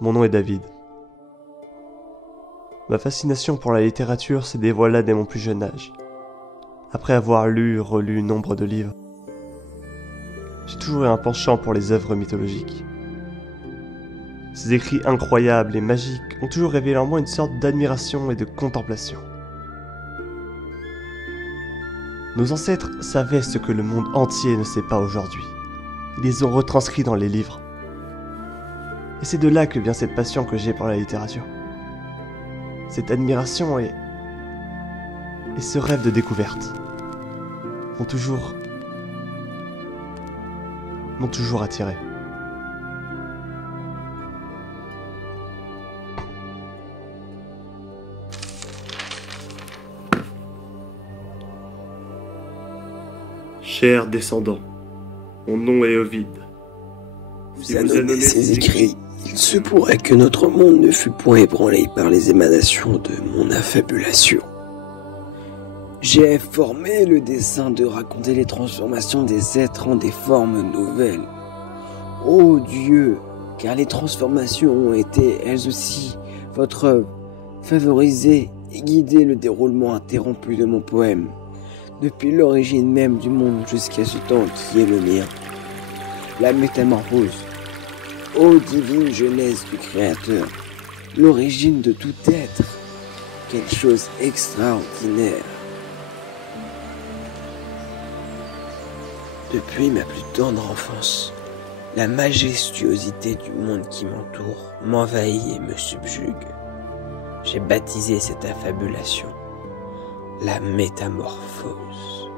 Mon nom est David. Ma fascination pour la littérature se dévoila dès mon plus jeune âge. Après avoir lu et relu nombre de livres, j'ai toujours eu un penchant pour les œuvres mythologiques. Ces écrits incroyables et magiques ont toujours révélé en moi une sorte d'admiration et de contemplation. Nos ancêtres savaient ce que le monde entier ne sait pas aujourd'hui. Ils les ont retranscrits dans les livres. Et c'est de là que vient cette passion que j'ai pour la littérature. Cette admiration et ce rêve de découverte m'ont toujours attiré. Chers descendants, mon nom est Ovide. Vous annoncer ces écrits, il se pourrait que notre monde ne fût point ébranlé par les émanations de mon affabulation. J'ai formé le dessein de raconter les transformations des êtres en des formes nouvelles. Ô Dieu, car les transformations ont été, elles aussi, votre œuvre, favorisées et guidé le déroulement interrompu de mon poème, depuis l'origine même du monde jusqu'à ce temps qui est le mien. La métamorphose, ô divine jeunesse du Créateur, l'origine de tout être, quelle chose extraordinaire. Depuis ma plus tendre enfance, la majestuosité du monde qui m'entoure m'envahit et me subjugue. J'ai baptisé cette affabulation la métamorphose.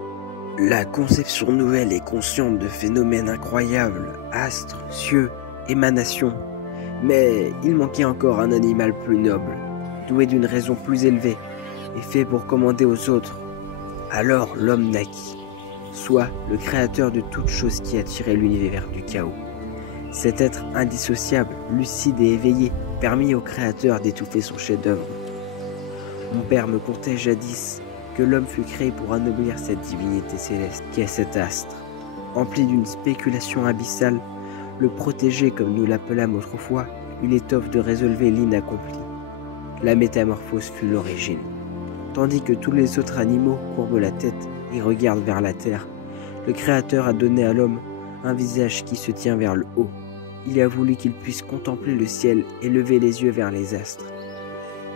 La conception nouvelle et consciente de phénomènes incroyables, astres, cieux, émanations. Mais il manquait encore un animal plus noble, doué d'une raison plus élevée et fait pour commander aux autres. Alors l'homme naquit, soit le créateur de toute chose qui attirait l'univers du chaos. Cet être indissociable, lucide et éveillé, permit au créateur d'étouffer son chef-d'œuvre. Mon père me contait jadis que l'homme fut créé pour anoblir cette divinité céleste qu'est cet astre. Empli d'une spéculation abyssale, le protéger comme nous l'appelâmes autrefois, une étoffe de résolver l'inaccompli. La métamorphose fut l'origine. Tandis que tous les autres animaux courbent la tête et regardent vers la terre, le Créateur a donné à l'homme un visage qui se tient vers le haut. Il a voulu qu'il puisse contempler le ciel et lever les yeux vers les astres.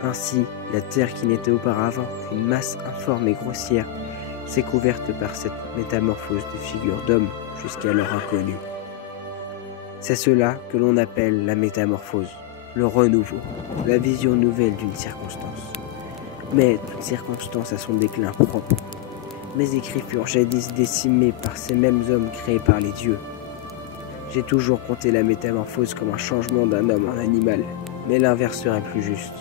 Ainsi, la terre qui n'était auparavant qu'une masse informe et grossière s'est couverte par cette métamorphose de figure d'homme jusqu'alors inconnue. C'est cela que l'on appelle la métamorphose, le renouveau, la vision nouvelle d'une circonstance. Mais toute circonstance a son déclin propre. Mes écrits furent jadis décimés par ces mêmes hommes créés par les dieux. J'ai toujours compté la métamorphose comme un changement d'un homme en animal, mais l'inverse serait plus juste.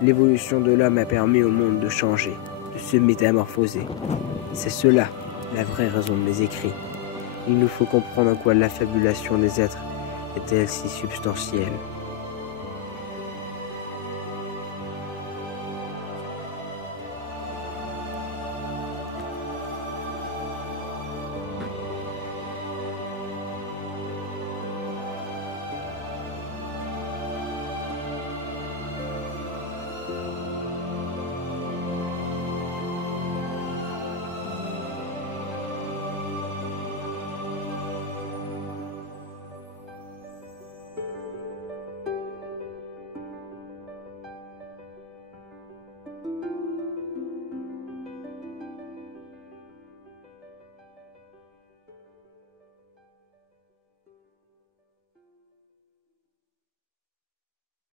L'évolution de l'homme a permis au monde de changer, de se métamorphoser. C'est cela, la vraie raison de mes écrits. Il nous faut comprendre en quoi l'affabulation des êtres est-elle si substantielle.